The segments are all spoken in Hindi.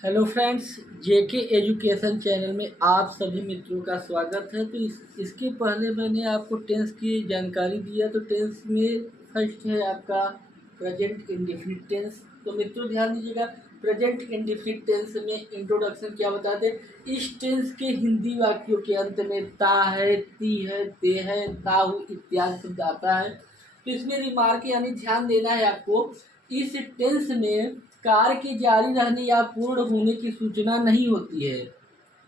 हेलो फ्रेंड्स, जेके एजुकेशन चैनल में आप सभी मित्रों का स्वागत है। तो इसके पहले मैंने आपको टेंस की जानकारी दिया। तो टेंस में फर्स्ट है आपका प्रेजेंट इंडेफिनिट टेंस। तो मित्रों ध्यान दीजिएगा, प्रेजेंट इंडेफिनिट टेंस में इंट्रोडक्शन क्या बताते हैं। इस टेंस के हिंदी वाक्यों के अंत में ता है, ती है, ते है, ताहू इत्यादि शब्द आता है। तो इसमें रिमार्क यानी ध्यान देना है आपको। इस टेंस में कार्य के जारी रहने या पूर्ण होने की सूचना नहीं होती है,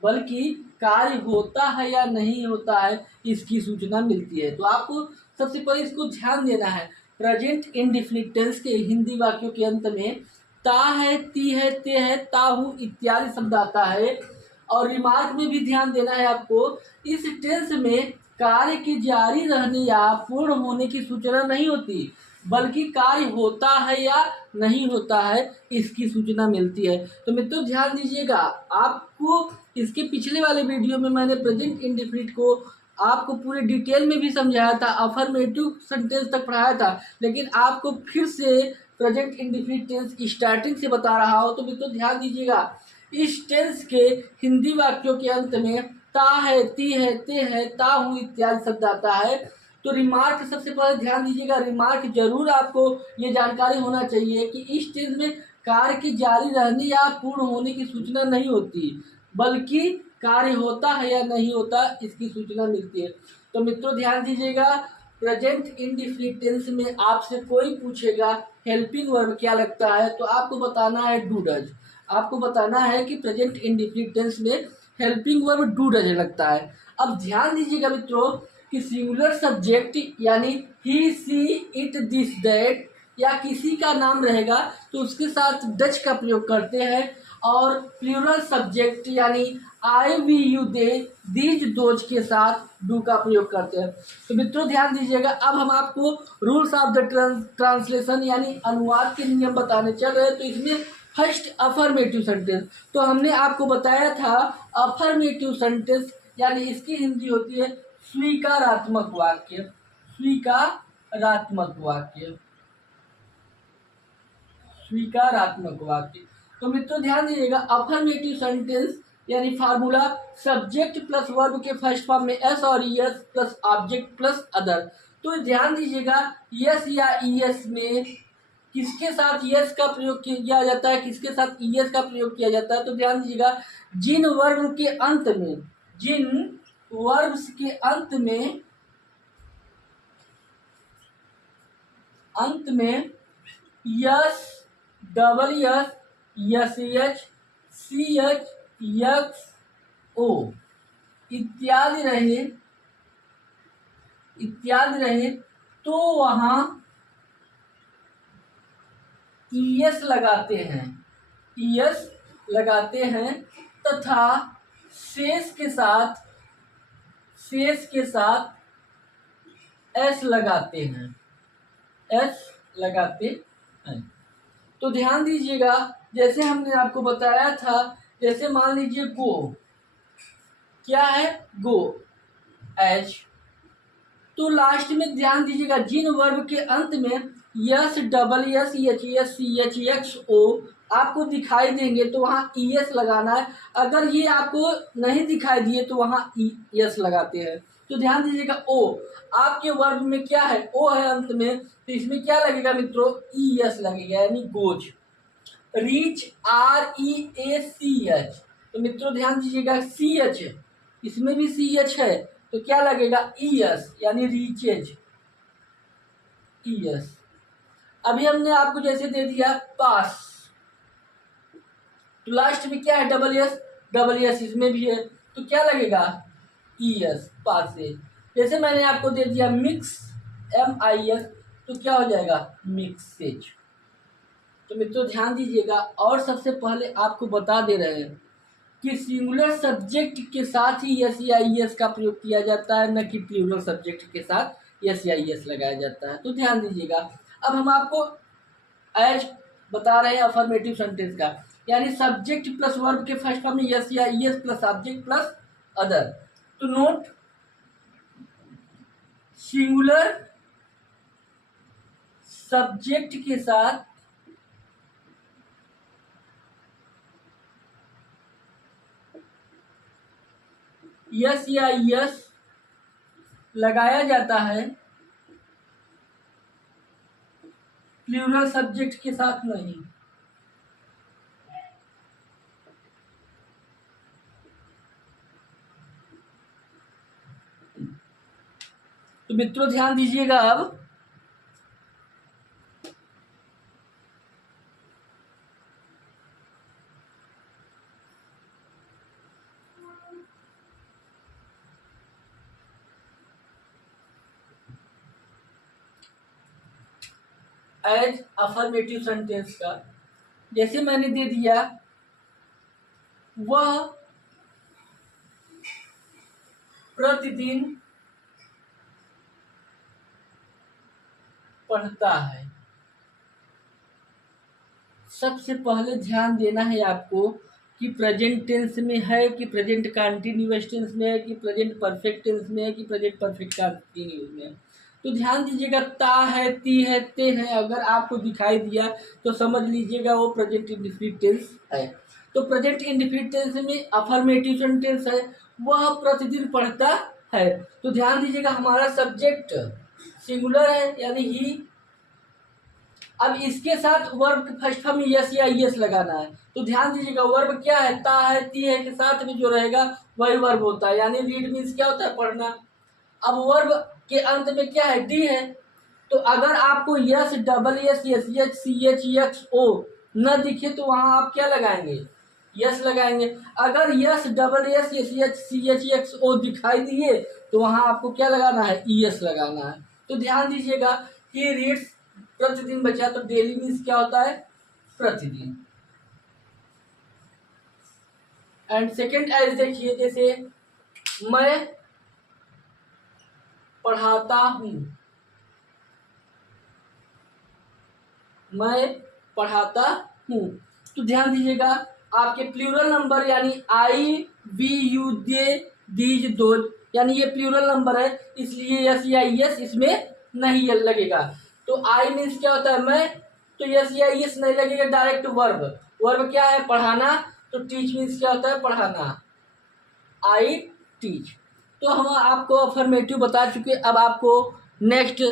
बल्कि कार्य होता है या नहीं होता है इसकी सूचना मिलती है। तो आपको सबसे पहले इसको ध्यान देना है। प्रेजेंट इंडेफिनिट टेंस के हिंदी वाक्यों के अंत में ता है, ती है, ते है, ताहू इत्यादि शब्द आता है। और रिमार्क में भी ध्यान देना है आपको। इस टेंस में कार्य के जारी रहने या पूर्ण होने की सूचना नहीं होती, बल्कि कार्य होता है या नहीं होता है इसकी सूचना मिलती है। तो मित्रों ध्यान दीजिएगा, आपको इसके पिछले वाले वीडियो में मैंने प्रेजेंट इंडेफिनिट को आपको पूरे डिटेल में भी समझाया था, अफर्मेटिव सेंटेंस तक पढ़ाया था, लेकिन आपको फिर से प्रेजेंट इंडेफिनिट टेंस स्टार्टिंग से बता रहा हो। तो मित्रों ध्यान दीजिएगा, इस टेंस के हिंदी वाक्यों के अंत में ता है, ती है, ते है, ताहू इत्यादि शब्द आता है। तो रिमार्क सबसे पहले ध्यान दीजिएगा, रिमार्क जरूर आपको ये जानकारी होना चाहिए कि इस टेंस में कार्य के जारी रहने या पूर्ण होने की सूचना नहीं होती, बल्कि कार्य होता है या नहीं होता इसकी सूचना मिलती है। तो मित्रों ध्यान दीजिएगा, प्रेजेंट इंडेफिनिट टेंस में आपसे कोई पूछेगा हेल्पिंग वर्ब क्या लगता है, तो आपको बताना है डू डज। आपको बताना है कि प्रेजेंट इंडेफिनिट टेंस में हेल्पिंग वर्ब डू डज लगता है। अब ध्यान दीजिएगा मित्रों कि सिंगुलर सब्जेक्ट यानी ही, सी, इट, दिस, दैट या किसी का नाम रहेगा तो उसके साथ डच का प्रयोग करते हैं, और प्लूरल सब्जेक्ट यानी I, we, you, they, these, those के साथ डू का प्रयोग करते हैं। तो मित्रों ध्यान दीजिएगा, अब हम आपको रूल्स ऑफ द ट्रांसलेशन यानी अनुवाद के नियम बताने चल रहे हैं। तो इसमें फर्स्ट अफर्मेटिव सेंटेंस, तो हमने आपको बताया था अफर्मेटिव सेंटेंस यानी इसकी हिंदी होती है स्वीकारात्मक वाक्य। स्वीकारात्मक वाक्य, स्वीकारात्मक वाक्य। तो मित्रों ध्यान दीजिएगा, अफर्मेटिव सेंटेंस यानी फार्मूला सब्जेक्ट प्लस वर्ब के फर्स्ट फॉर्म में एस और ES plus object plus other. तो ध्यान दीजिएगा, यस या ईएस में किसके साथ यस का प्रयोग किया जाता है, किसके साथ ईएस का प्रयोग किया जाता है। तो ध्यान दीजिएगा, जिन वर्ब के अंत में, जिन वर्ब्स के अंत में S, double S, S H, C H, X, O इत्यादि रहे तो वहां ईएस लगाते हैं, ईएस लगाते हैं तथा शेष के साथ एस लगाते हैं, एस लगाते हैं। तो ध्यान दीजिएगा, जैसे हमने आपको बताया था, जैसे मान लीजिए गो, क्या है गो, एज। तो लास्ट में ध्यान दीजिएगा, जिन वर्ब के अंत में S, double S, H S, C H, X, O आपको दिखाई देंगे तो वहां ई एस लगाना है। अगर ये आपको नहीं दिखाई दिए तो वहां ई एस लगाते हैं। तो ध्यान दीजिएगा, ओ आपके वर्ब में क्या है, ओ है अंत में, तो इसमें क्या लगेगा मित्रों, ई एस लगेगा यानी गोज। रीच, आर ई ए सी एच, तो मित्रों ध्यान दीजिएगा, सी एच इसमें भी सी एच है तो क्या लगेगा, ई एस यानी रीचेज, ई एस। अभी हमने आपको जैसे दे दिया पास, तो लास्ट में क्या है, डबल एस, डबल एस इसमें भी है तो क्या लगेगा, ई एस, पास से। जैसे मैंने आपको दे दिया मिक्स, एम आई एस, तो क्या हो जाएगा, मिक्सेज। तो मित्रों ध्यान दीजिएगा, और सबसे पहले आपको बता दे रहे हैं कि सिंगुलर सब्जेक्ट के साथ ही यस या ईएस का प्रयोग किया जाता है, न कि प्लूरल सब्जेक्ट के साथ यस या ईएस लगाया जाता है। तो ध्यान दीजिएगा, अब हम आपको एज बता रहे हैं अफर्मेटिव सेंटेंस का, यानी सब्जेक्ट प्लस वर्ब के फर्स्ट फॉर्म में यस या ES plus object plus other. तो नोट, सिंगुलर सब्जेक्ट के साथ यस या यस लगाया जाता है, प्लूरल सब्जेक्ट के साथ नहीं। तो मित्रों ध्यान दीजिएगा अब, एज अफर्मेटिव सेंटेंस का जैसे मैंने दे दिया, वह प्रतिदिन पढ़ता है। सबसे पहले ध्यान देना है आपको कि प्रेजेंट टेंस में है कि प्रेजेंट कंटिन्यूअस टेंस में है कि प्रेजेंट परफेक्ट टेंस में है कि प्रेजेंट परफेक्ट कंटिन्यूअस में है। तो ध्यान दीजिएगा, ता है, ती है, ते है, अगर आपको दिखाई दिया तो समझ लीजिएगा वो प्रेजेंट इंडेफिनिट टेंस है। तो प्रेजेंट इंडेफिनिट टेंस में अफर्मेटिव सेंटेंस है, वह प्रतिदिन पढ़ता है। तो ध्यान दीजिएगा, हमारा सब्जेक्ट सिंगुलर है यानी ही। अब इसके साथ वर्ब फर्स्ट फॉर्म में यस या यस लगाना है। तो ध्यान दीजिएगा, वर्ब क्या है, ता है, ती है के साथ में जो रहेगा वही वर्ब होता है, यानी रीड मीन्स क्या होता है, पढ़ना। अब वर्ब के अंत में क्या है, डी है। तो अगर आपको S, double S, S H, C H, X O न दिखे तो वहां आप क्या लगाएंगे, यस लगाएंगे। अगर S, double S, S H, C H, X O दिखाई दिए तो वहां आपको क्या लगाना है, ई एस लगाना है। तो ध्यान दीजिएगा, ही रीड्स प्रतिदिन बचा, तो डेली मीन्स क्या होता है, प्रतिदिन। एंड सेकेंड एज देखिए, जैसे मैं पढ़ाता हूं, मैं पढ़ाता हूं। तो ध्यान दीजिएगा, आपके प्लूरल नंबर यानी I, we, you, they, these, those, यानी ये प्लूरल नंबर है, इसलिए यस या यस इसमें नहीं लगेगा। तो आई मीन्स क्या होता है, मैं, तो यस या यस नहीं लगेगा, डायरेक्ट वर्ब। वर्ब क्या है, पढ़ाना। तो टीच मीन्स क्या होता है, पढ़ाना, आई टीच। तो हम आपको अफर्मेटिव बता चुके, अब आपको नेक्स्ट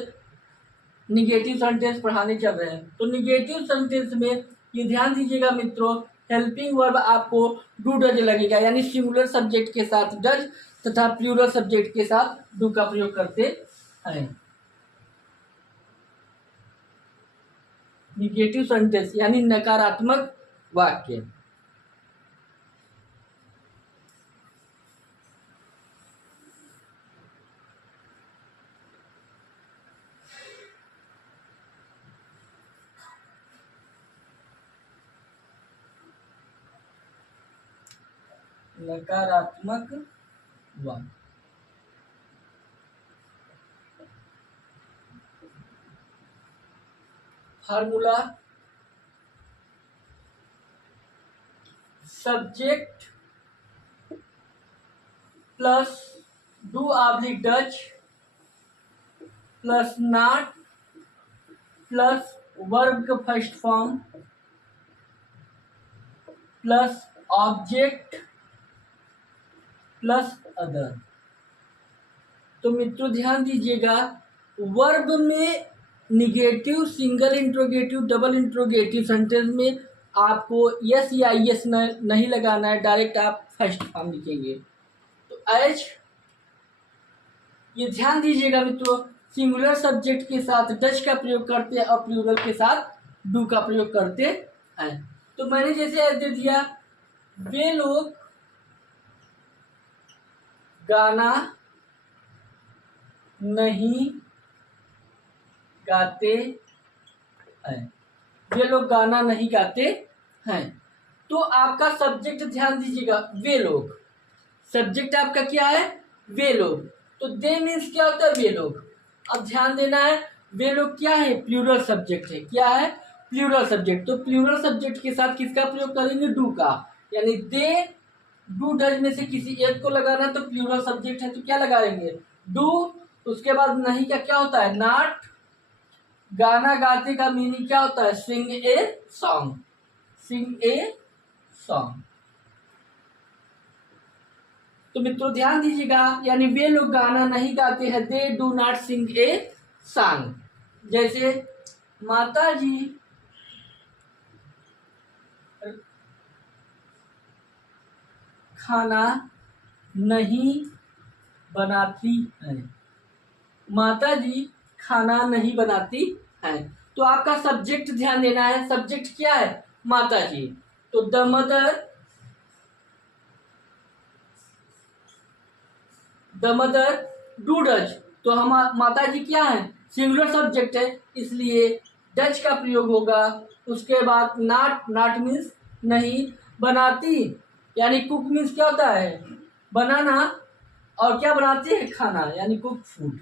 निगेटिव सेंटेंस पढ़ाने चल रहे हैं। तो निगेटिव सेंटेंस में ये ध्यान दीजिएगा मित्रों, हेल्पिंग वर्ब आपको डू डज लगेगा, यानी सिंगुलर सब्जेक्ट के साथ डज तथा प्लूरल सब्जेक्ट के साथ डू का प्रयोग करते हैं। निगेटिव सेंटेंस यानी नकारात्मक वाक्य। नकारात्मक वाक्य। Formula, subject plus do oblique does plus not plus verb का first form plus object plus other. तो मित्रों ध्यान दीजिएगा, वर्ब में negative, single interrogative, double interrogative sentence में आपको यस या यस नहीं लगाना है, डायरेक्ट आप फर्स्ट फॉर्म लिखेंगे। तो एज, ये ध्यान दीजिएगा मित्रों, सिंगुलर सब्जेक्ट के साथ डज का प्रयोग करते हैं और प्लूरल के साथ डू का प्रयोग करते हैं। तो मैंने जैसे एज दे दिया, वे लोग गाना नहीं गाते हैं, वे लोग गाना नहीं गाते हैं। तो आपका सब्जेक्ट ध्यान दीजिएगा, वे लोग, सब्जेक्ट आपका क्या है, वे लोग। तो दे मीन्स क्या होता है, वे लोग। अब ध्यान देना है, वे लोग क्या है, प्लूरल सब्जेक्ट है, क्या है, प्लूरल सब्जेक्ट। तो प्लूरल सब्जेक्ट के साथ किसका प्रयोग करेंगे, डू का, यानी दे, डू डज में से किसी एक को लगाना, तो प्लूरल सब्जेक्ट है तो क्या लगाएंगे, डू। उसके बाद नहीं का क्या होता है, नॉट। गाना गाते का मीनिंग क्या होता है, सिंग a song, Singh a song. तो मित्रों ध्यान दीजिएगा, यानी वे लोग गाना नहीं गाते हैं, they do not sing a song. जैसे माता जी खाना नहीं बनाती है, माता जी खाना नहीं बनाती है। तो आपका सब्जेक्ट ध्यान देना है, सब्जेक्ट क्या है, माता जी। तो द मदर डू डज, तो हम माता जी क्या है, सिंगुलर सब्जेक्ट है, इसलिए डज का प्रयोग होगा। उसके बाद नॉट मीन्स नहीं, बनाती यानी कुक मीन्स क्या होता है, बनाना, और क्या बनाती है, खाना, यानी कुक फूड।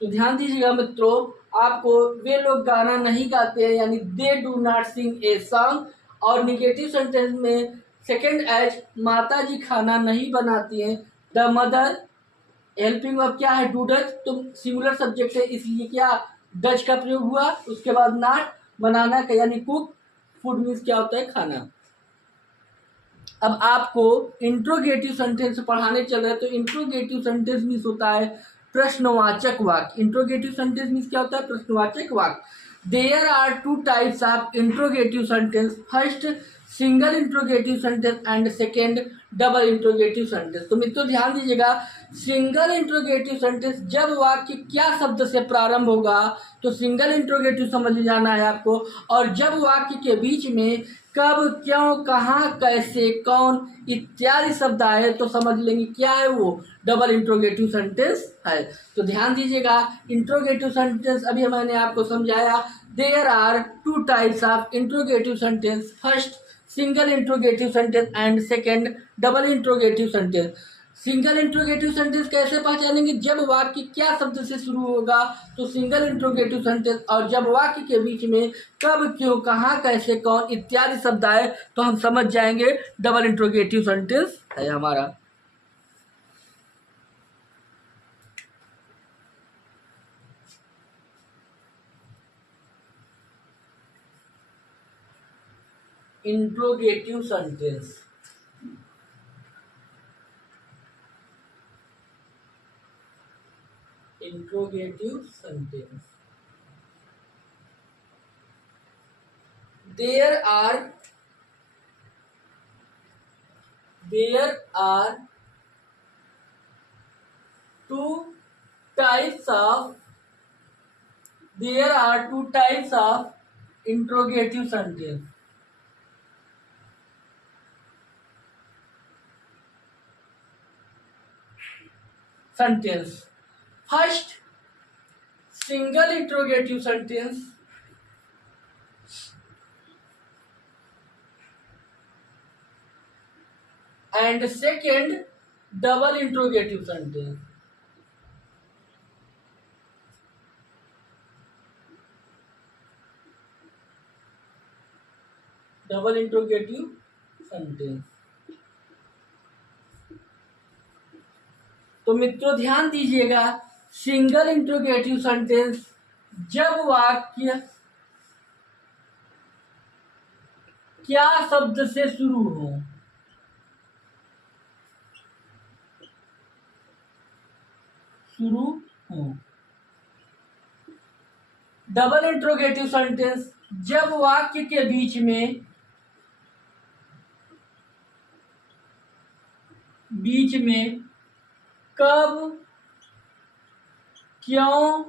तो ध्यान दीजिएगा मित्रों, आपको वे लोग गाना नहीं गाते हैं, यानी they do not sing a song, और निगेटिव सेंटेंस में सेकेंड एज माता जी खाना नहीं बनाती हैं, द मदर हेल्पिंग वर्ब क्या है, डू डज, तो सिंगुलर सब्जेक्ट है, इसलिए क्या डज का प्रयोग हुआ। उसके बाद नॉट बनाना का यानी कुक, फूड मीन्स क्या होता है, खाना। अब आपको इंट्रोगेटिव सेंटेंस पढ़ाने चल रहे हैं, तो इंट्रोगेटिव सेंटेंस मीन्स होता है प्रश्नवाचक वाक्य। इंट्रोगेटिव सेंटेंस मीन्स क्या होता है, प्रश्नवाचक वाक्य। There are two types of interrogative sentence, first single interrogative sentence and second double interrogative sentence. तो मित्रों ध्यान दीजिएगा, सिंगल इंट्रोगेटिव सेंटेंस जब वाक्य क्या शब्द से प्रारंभ होगा तो सिंगल इंट्रोगेटिव समझ जाना है आपको, और जब वाक्य के बीच में कब, क्यों, कहाँ, कैसे, कौन इत्यादि शब्द आए तो समझ लेंगे क्या है वो, डबल इंट्रोगेटिव सेंटेंस है। तो ध्यान दीजिएगा, इंट्रोगेटिव सेंटेंस अभी मैंने आपको समझाया, there are two types of interrogative sentence, first single interrogative sentence and second double interrogative sentence. Single interrogative sentence कैसे पहचानेंगे, जब वाक्य क्या शब्द से शुरू होगा तो सिंगल इंट्रोगेटिव सेंटेंस, और जब वाक्य के बीच में कब, क्यों, कहाँ, कैसे, कौन इत्यादि शब्द आए तो हम समझ जाएंगे डबल इंट्रोगेटिव सेंटेंस है हमारा। Interrogative sentence, interrogative sentence, there are two types of interrogative sentence. First, single interrogative sentence, and second, double interrogative sentence. Double interrogative sentence. तो मित्रों ध्यान दीजिएगा, सिंगल इंट्रोगेटिव सेंटेंस जब वाक्य क्या शब्द से शुरू हो, डबल इंट्रोगेटिव सेंटेंस जब वाक्य के बीच में कब, क्यों,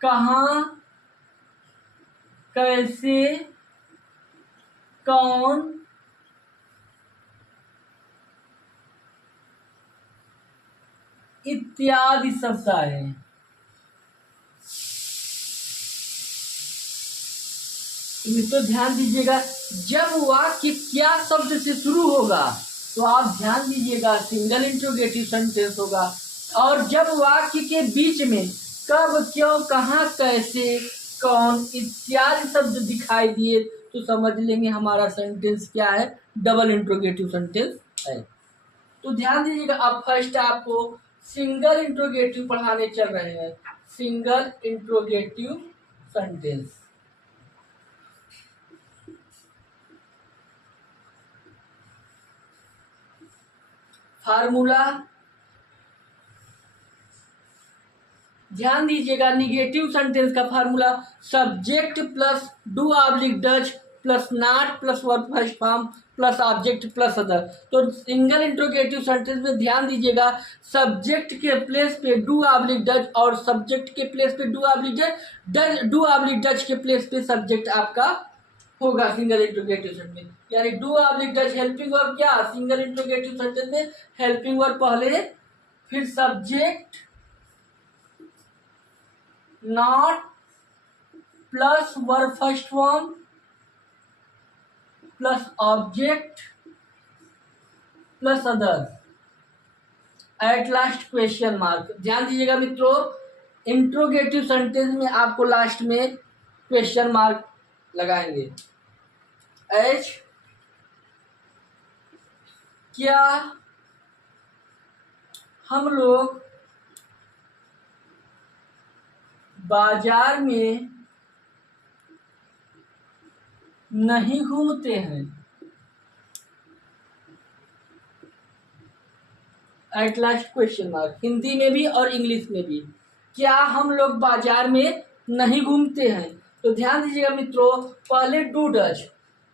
कहाँ, कैसे, कौन इत्यादि शब्द आए। तो ध्यान दीजिएगा, जब वाक्य क्या शब्द से शुरू होगा तो आप ध्यान दीजिएगा सिंगल इंट्रोगेटिव सेंटेंस होगा, और जब वाक्य के बीच में कब, क्यों, कहाँ, कैसे, कौन इत्यादि शब्द दिखाई दिए तो समझ लेंगे हमारा सेंटेंस क्या है, डबल इंट्रोगेटिव सेंटेंस है। तो ध्यान दीजिएगा, अब फर्स्ट आपको सिंगल इंट्रोगेटिव पढ़ाने चल रहे हैं, सिंगल इंट्रोगेटिव सेंटेंस। फार्मूला, ध्यान दीजिएगा निगेटिव सेंटेंस का formula subject plus do oblique does plus not plus verb first form plus object plus other. तो सिंगल इंट्रोगेटिव सेंटेंस में ध्यान दीजिएगा सब्जेक्ट के प्लेस पे डू ऑब्लिक डज और सब्जेक्ट के प्लेस पे do oblique does, do oblique does के प्लेस पे सब्जेक्ट आपका होगा सिंगल इंट्रोगेटिव सेंटेंस में। यानी do oblique does helping verb क्या सिंगल इंट्रोगेटिव सेंटेंस में हेल्पिंग वर्ब पहले, फिर subject not plus verb first form plus object plus other, at last question mark. ध्यान दीजिएगा मित्रों इंट्रोगेटिव सेंटेंस में आपको लास्ट में क्वेश्चन मार्क लगाएंगे। एच क्या हम लोग बाजार में नहीं घूमते हैं, at last question mark. Hindi में भी और इंग्लिश में भी क्या हम लोग बाजार में नहीं घूमते हैं। तो ध्यान दीजिएगा मित्रों पहले डू डज,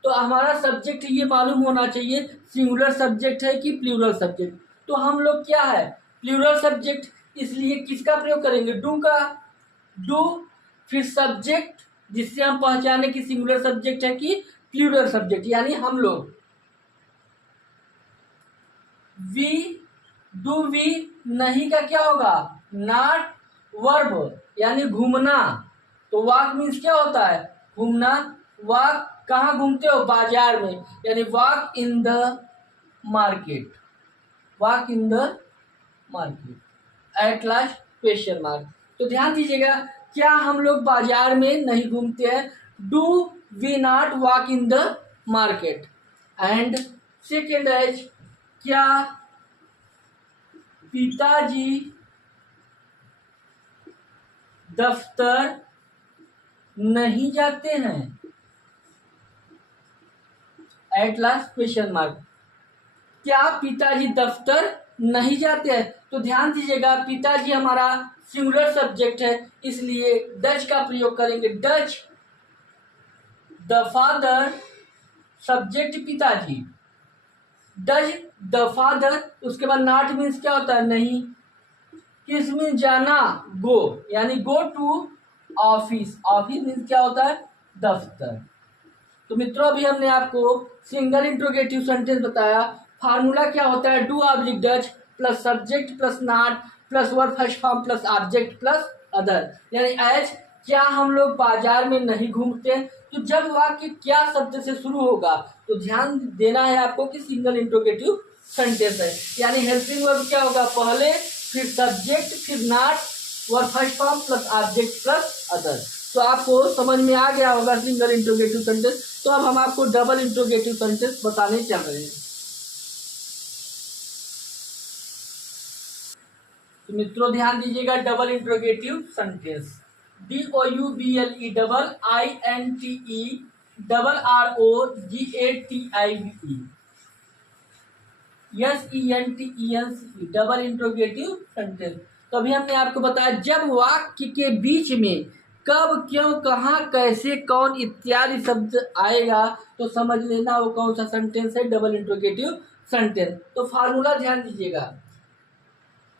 तो हमारा सब्जेक्ट ये मालूम होना चाहिए सिंगुलर सब्जेक्ट है कि प्लूरल सब्जेक्ट। तो हम लोग क्या है प्लूरल सब्जेक्ट, इसलिए किसका प्रयोग करेंगे डू का, डू फिर सब्जेक्ट जिससे हम पहचाने कि सिंगुलर सब्जेक्ट है कि प्लूरल सब्जेक्ट, यानी हम लोग। वी डू वी नहीं का क्या होगा नॉट वर्ब यानी घूमना। तो वॉक मीन्स क्या होता है घूमना। वॉक कहाँ घूमते हो बाजार में, यानी walk in the market, walk in the market, at last question mark. तो ध्यान दीजिएगा क्या हम लोग बाजार में नहीं घूमते हैं, do we not walk in the market. And second as क्या पिताजी दफ्तर नहीं जाते हैं, एट लास्ट क्वेश्चन मार्क। क्या पिताजी दफ्तर नहीं जाते हैं। तो ध्यान दीजिएगा पिताजी हमारा सिंगुलर सब्जेक्ट है इसलिए डज का प्रयोग करेंगे। डज द फादर, सब्जेक्ट पिताजी, डज द फादर, उसके बाद नॉट मीन्स क्या होता है नहीं, किस मीन्स जाना गो, यानी go to office, office means क्या होता है दफ्तर। तो मित्रों अभी हमने आपको सिंगल इंट्रोगेटिव सेंटेंस बताया। फार्मूला क्या होता है do oblique does plus subject plus not plus verb first form plus object plus other, यानी एज क्या हम लोग बाजार में नहीं घूमते। तो जब वाक्य क्या शब्द से शुरू होगा तो ध्यान देना है आपको कि सिंगल इंट्रोगेटिव सेंटेंस है, यानी हेल्पिंग वर्ब क्या होगा पहले, फिर सब्जेक्ट, फिर not, verb first form plus object plus other. तो आपको समझ में आ गया होगा सिंगल इंट्रोगेटिव सेंटेंस। तो अब हम आपको डबल इंट्रोगेटिव सेंटेंस बताने चल रहे हैं। तो मित्रों ध्यान दीजिएगा double interrogative sentence DOUBLE double INTE double ROGATIVE SENTENCE double interrogative sentence. तो अभी हमने आपको बताया जब वाक्य के बीच में कब क्यों कहाँ कैसे कौन इत्यादि शब्द आएगा तो समझ लेना वो कौन सा सेंटेंस है डबल इंट्रोगेटिव सेंटेंस। तो फार्मूला ध्यान दीजिएगा,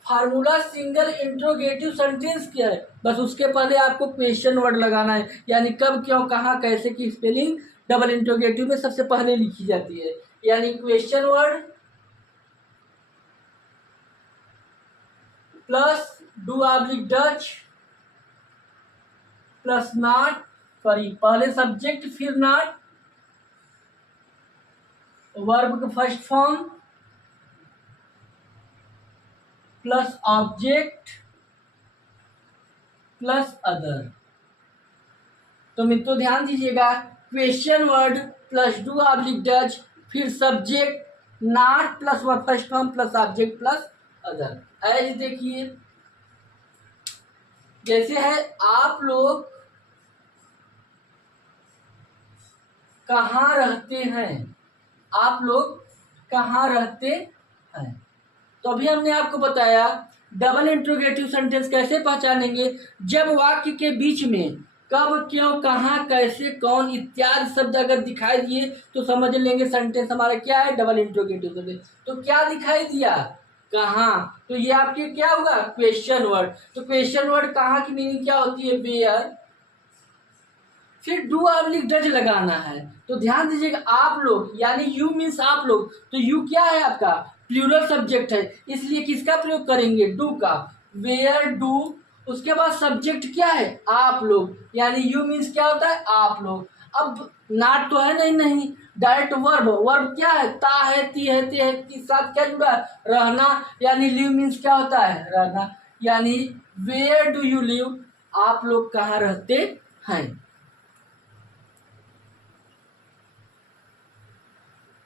फार्मूला सिंगल इंट्रोगेटिव सेंटेंस क्या है, बस उसके पहले आपको क्वेश्चन वर्ड लगाना है, यानी कब क्यों कहाँ कैसे की स्पेलिंग डबल इंट्रोगेटिव में सबसे पहले लिखी जाती है, यानी question word plus do oblique does plus not, sorry पहले सब्जेक्ट फिर नॉट, वर्ब का first form plus object plus other. तो मित्रों ध्यान दीजिएगा question word plus do oblique does फिर subject not plus verb first form plus object plus other. एज देखिए जैसे है आप लोग कहाँ रहते हैं, आप लोग कहाँ रहते हैं, तो अभी हमने आपको बताया डबल इंट्रोगेटिव सेंटेंस कैसे पहचानेंगे। जब वाक्य के बीच में कब, क्यों, कहाँ, कैसे, कौन इत्यादि शब्द अगर दिखाई दिए तो समझ लेंगे सेंटेंस हमारा क्या है, डबल इंट्रोगेटिव सेंटेंस। तो क्या दिखाई दिया, कहाँ, तो ये आपके क्या होगा, क्वेश्चन वर्ड। तो क्वेश्चन वर्ड कहाँ की मीनिंग क्या होती है, वेयर। फिर डू ऑब्लिक डज लगाना है। तो ध्यान दीजिएगा, आप लोग यानी यू मीन्स आप लोग, तो यू क्या है आपका प्लूरल सब्जेक्ट है, इसलिए किसका प्रयोग करेंगे, डू का। वेयर डू, उसके बाद सब्जेक्ट क्या है, आप लोग, यानी यू मीन्स क्या होता है, आप लोग। अब नाट तो है नहीं, डायरेक्ट वर्ब। वर्ब क्या है, ता है, ती है, ते है, के साथ क्या जुड़ा है, रहना, यानी लिव मीन्स क्या होता है, रहना। यानी वेयर डू यू लिव, आप लोग कहाँ रहते हैं।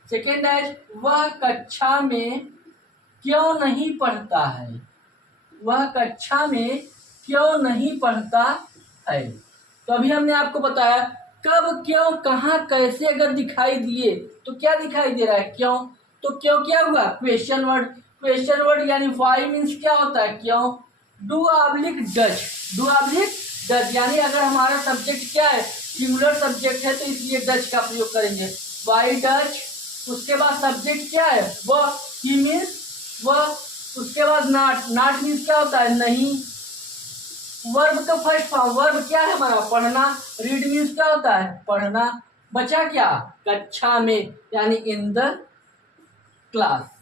सेकेंड है, वह कक्षा में क्यों नहीं पढ़ता है, वह कक्षा में क्यों नहीं पढ़ता है। तो अभी हमने आपको बताया कब, क्यों, कहाँ, कैसे अगर दिखाई दिए तो क्या दिखाई दे रहा है, क्यों। तो क्यों क्या हुआ, क्वेश्चन वर्ड। क्वेश्चन वर्ड यानी वाई मीन्स क्या होता है, क्यों। Do oblique does, do oblique does, यानी अगर हमारा सब्जेक्ट क्या है, सिंगुलर सब्जेक्ट है तो इसलिए डज का प्रयोग करेंगे, वाई डज। उसके बाद सब्जेक्ट क्या है, वह, ही मीन्स वह। उसके बाद नॉट, नॉट मीन्स क्या होता है, नहीं। वर्ब का फर्स्ट फॉर्म, वर्ब क्या है हमारा, पढ़ना। रीड मीन्स क्या होता है, पढ़ना। बचा क्या, कक्षा में, यानी इन द क्लास।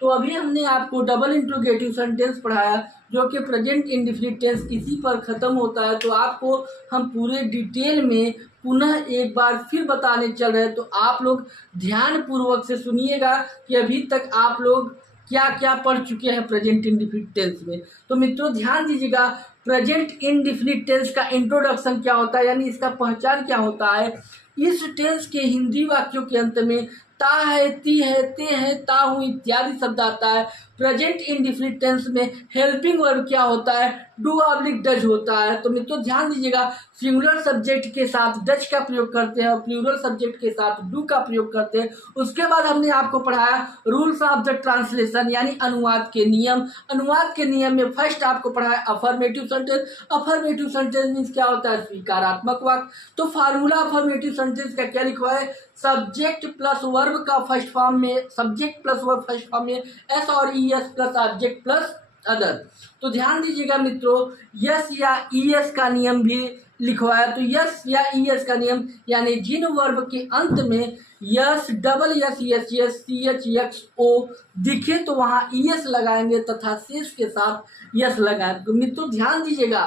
तो अभी हमने आपको डबल इंट्रोगेटिव सेंटेंस पढ़ाया जो कि प्रेजेंट इंडेफिनिट टेंस इसी पर ख़त्म होता है। तो आपको हम पूरे डिटेल में पुनः एक बार फिर बताने चल रहे हैं, तो आप लोग ध्यान पूर्वक से सुनिएगा कि अभी तक आप लोग क्या क्या पढ़ चुके हैं प्रेजेंट इंडेफिनिट टेंस में। तो मित्रों ध्यान दीजिएगा, प्रेजेंट इंडेफिनिट टेंस का इंट्रोडक्शन क्या होता है, यानी इसका पहचान क्या होता है। इस टेंस के हिंदी वाक्यों के अंत में ता है, ती है, ते है, ता हूँ इत्यादि शब्द आता है। प्रेजेंट इंडेफिनिट टेंस में हेल्पिंग वर्ब क्या होता है, डू ऑब्लिक डज होता है। तो मित्रों ध्यान दीजिएगा, सिंगुलर सब्जेक्ट के साथ डज का प्रयोग करते हैं और प्लूरल सब्जेक्ट के साथ डू का प्रयोग करते हैं। उसके बाद हमने आपको पढ़ाया रूल्स ऑफ द ट्रांसलेशन यानी अनुवाद के नियम। अनुवाद के नियम में फर्स्ट आपको पढ़ाया affirmative sentence. Affirmative sentence means क्या होता है, स्वीकारात्मक वाक्य। तो फार्मूला अफर्मेटिव सेंटेंस का क्या लिखा है, सब्जेक्ट प्लस वर्ब का फर्स्ट फॉर्म में, subject plus verb first form में, एस और E S plus object plus other. तो ध्यान दीजिएगा मित्रों, यस या ई एस का नियम भी लिखवाया। तो यस या ई एस का नियम यानी जिन वर्ब के अंत में S, double S, S S, C H X O दिखे तो वहाँ ई एस लगाएंगे तथा शेष के साथ यस लगाएंगे। तो मित्रों ध्यान दीजिएगा,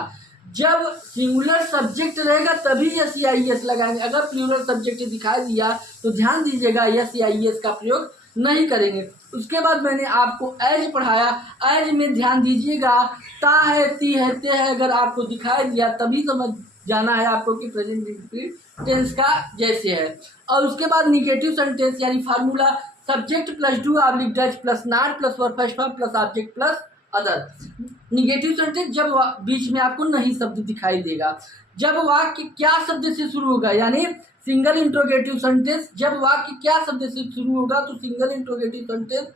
जब सिंगुलर सब्जेक्ट रहेगा तभी यस या ई एस लगाएंगे। अगर प्लूरल सब्जेक्ट दिखाई दिया तो ध्यान दीजिएगा यस या ई एस का प्रयोग नहीं करेंगे। उसके बाद मैंने आपको एज पढ़ाया। एज में ध्यान दीजिएगा, ता है, ती है, ते है अगर आपको दिखाई दिया तभी समझ जाना है आपको कि प्रेजेंट इंडेफिनिट टेंस का जैसे है। और उसके बाद निगेटिव सेंटेंस यानी formula subject plus do oblique does plus not plus verb first form plus object plus other. Negative sentence जब बीच में आपको नहीं शब्द दिखाई देगा। जब वाक्य क्या शब्द से शुरू होगा, यानी सिंगल इंट्रोगेटिव सेंटेंस जब वाक्य क्या शब्द से शुरू होगा तो सिंगल इंट्रोगेटिव सेंटेंस।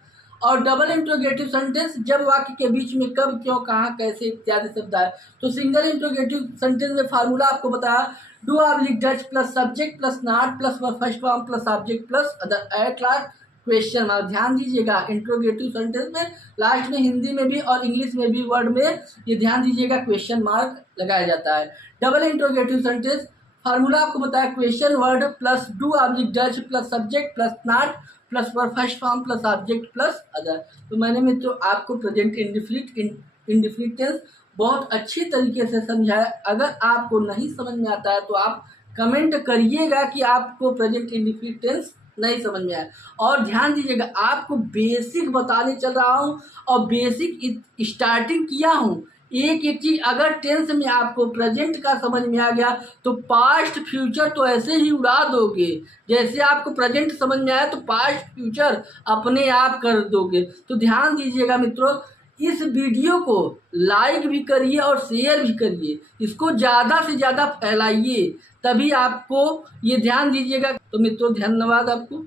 और डबल इंट्रोगेटिव सेंटेंस जब वाक्य के बीच में कब, क्यों, कहाँ, कैसे इत्यादि शब्द आए। तो सिंगल इंट्रोगेटिव सेंटेंस में फार्मूला आपको बताया, do oblique does plus subject plus not plus verb first form plus object plus other at last question mark. ध्यान दीजिएगा, इंट्रोगेटिव सेंटेंस में लास्ट में हिंदी में भी और इंग्लिश में भी वर्ड में ये ध्यान दीजिएगा क्वेश्चन मार्क लगाया जाता है। डबल इंट्रोगेटिव सेंटेंस फार्मूला आपको बताया, question word plus do oblique does plus subject plus not plus verb first form plus object plus other. तो मैंने मित्रों आपको प्रेजेंट इंडेफिनिट टेंस बहुत अच्छी तरीके से समझाया। अगर आपको नहीं समझ में आता है तो आप कमेंट करिएगा कि आपको प्रेजेंट इंडेफिनिट टेंस नहीं समझ में आया। और ध्यान दीजिएगा, आपको बेसिक बताने चल रहा हूँ और बेसिक स्टार्टिंग किया हूँ। एक एक चीज अगर टेंस में आपको प्रेजेंट का समझ में आ गया तो पास्ट फ्यूचर तो ऐसे ही उड़ा दोगे। जैसे आपको प्रेजेंट समझ में आया तो पास्ट फ्यूचर अपने आप कर दोगे। तो ध्यान दीजिएगा मित्रों, इस वीडियो को लाइक भी करिए और शेयर भी करिए, इसको ज़्यादा से ज़्यादा फैलाइए, तभी आपको ये ध्यान दीजिएगा। तो मित्रों धन्यवाद आपको।